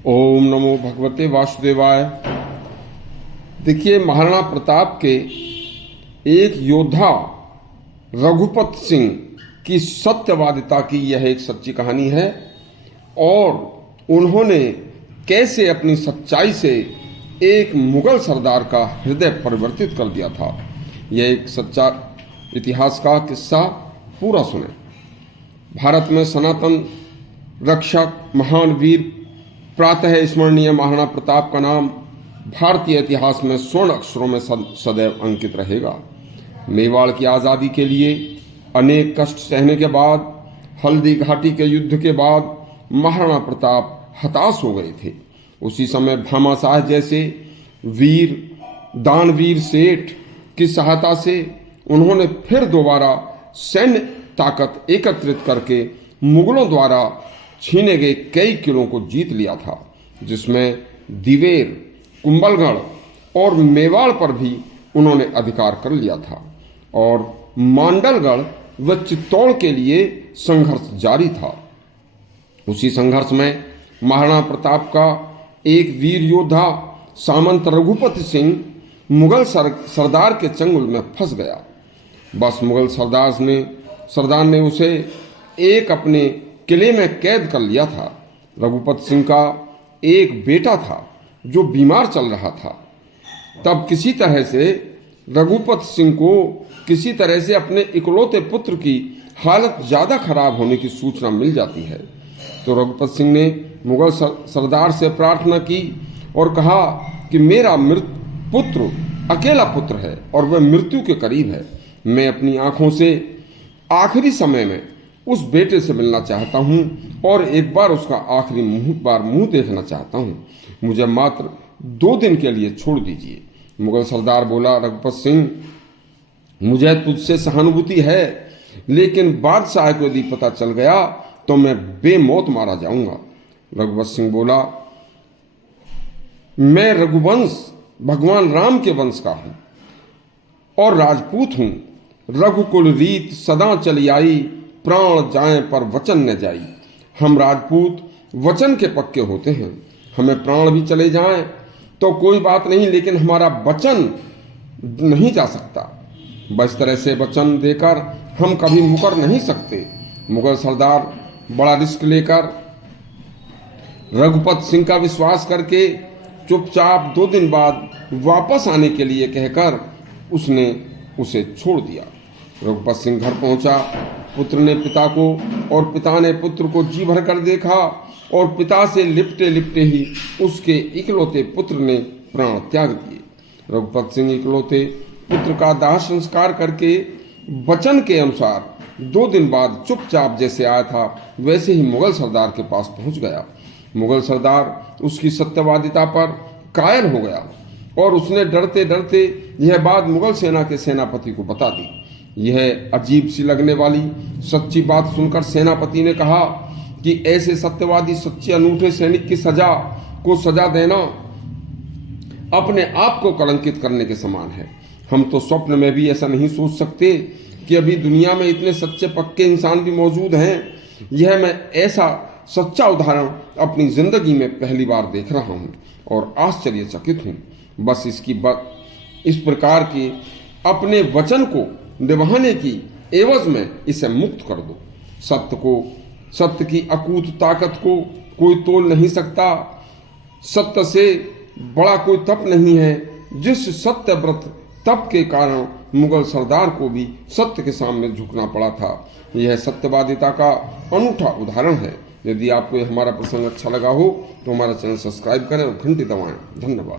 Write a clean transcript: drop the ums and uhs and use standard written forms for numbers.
ओम नमो भगवते वासुदेवाय। देखिए, महाराणा प्रताप के एक योद्धा रघुपत सिंह की सत्यवादिता की यह एक सच्ची कहानी है और उन्होंने कैसे अपनी सच्चाई से एक मुगल सरदार का हृदय परिवर्तित कर दिया था। यह एक सच्चा इतिहास का किस्सा पूरा सुने। भारत में सनातन रक्षक महान वीर प्रातः स्मरणीय महाराणा प्रताप का नाम भारतीय इतिहास में स्वर्ण अक्षरों में सदैव अंकित रहेगा। मेवाड़ की आज़ादी के लिए अनेक कष्ट सहने के बाद, हल्दी घाटी के युद्ध के बाद महाराणा प्रताप हताश हो गए थे। उसी समय भामाशाह जैसे वीर दानवीर सेठ की सहायता से उन्होंने फिर दोबारा सैन्य ताकत एकत्रित करके मुगलों द्वारा छीने गए कई किलों को जीत लिया था, जिसमें दिवेर, कुंभलगढ़ और मेवाड़ पर भी उन्होंने अधिकार कर लिया था और मांडलगढ़ व चित्तौड़ के लिए संघर्ष जारी था। उसी संघर्ष में महाराणा प्रताप का एक वीर योद्धा सामंत रघुपति सिंह मुगल सरदार के चंगुल में फंस गया। बस मुगल सरदार ने उसे एक अपने किले में कैद कर लिया था। रघुपत सिंह का एक बेटा था जो बीमार चल रहा था। तब किसी तरह से रघुपत सिंह को किसी तरह से अपने इकलौते पुत्र की हालत ज़्यादा खराब होने की सूचना मिल जाती है। तो रघुपत सिंह ने मुगल सरदार से प्रार्थना की और कहा कि मेरा पुत्र अकेला पुत्र है और वह मृत्यु के करीब है। मैं अपनी आंखों से आखिरी समय में उस बेटे से मिलना चाहता हूँ और एक बार उसका आखिरी मुंह देखना चाहता हूँ। मुझे मात्र 2 दिन के लिए छोड़ दीजिए। मुगल सरदार बोला, रघुपत सिंह, मुझे तुझसे सहानुभूति है, लेकिन बादशाह को यदि पता चल गया तो मैं बेमौत मारा जाऊंगा। रघुपत सिंह बोला, मैं रघुवंश भगवान राम के वंश का हूं और राजपूत हूं। रघुकुल रीत सदा चली आई, प्राण जाए पर वचन न जाई। हम राजपूत वचन के पक्के होते हैं। हमें प्राण भी चले जाएं तो कोई बात नहीं, लेकिन हमारा वचन नहीं जा सकता। बस तरह से वचन देकर हम कभी मुकर नहीं सकते। मुगल सरदार बड़ा रिस्क लेकर रघुपत सिंह का विश्वास करके चुपचाप 2 दिन बाद वापस आने के लिए कहकर उसने उसे छोड़ दिया। रघुपत सिंह घर पहुंचा। पुत्र ने पिता को और पिता ने पुत्र को जी भर कर देखा और पिता से लिपटे लिपटे ही उसके इकलौते पुत्र ने प्राण त्याग दिए। रघुपत सिंह इकलौते पुत्र का दाह संस्कार करके वचन के अनुसार 2 दिन बाद चुपचाप जैसे आया था वैसे ही मुगल सरदार के पास पहुंच गया। मुगल सरदार उसकी सत्यवादिता पर कायल हो गया और उसने डरते डरते यह बात मुगल सेना के सेनापति को बता दी। यह अजीब सी लगने वाली सच्ची बात सुनकर सेनापति ने कहा कि ऐसे सत्यवादी सच्चे अनूठे सैनिक की सजा देना अपने आप को कलंकित करने के समान है। हम तो स्वप्न में भी ऐसा नहीं सोच सकते कि अभी दुनिया में इतने सच्चे पक्के इंसान भी मौजूद हैं। यह मैं ऐसा सच्चा उदाहरण अपनी जिंदगी में पहली बार देख रहा हूँ और आश्चर्यचकित हूँ। बस इस प्रकार के अपने वचन को निभाने की एवज में इसे मुक्त कर दो। सत्य की अकूत ताकत को कोई तोल नहीं सकता। सत्य से बड़ा कोई तप नहीं है। जिस सत्य व्रत तप के कारण मुगल सरदार को भी सत्य के सामने झुकना पड़ा था, यह सत्यवादिता का अनूठा उदाहरण है। यदि आपको हमारा प्रसंग अच्छा लगा हो तो हमारा चैनल सब्सक्राइब करें और घंटी दबाएं। धन्यवाद।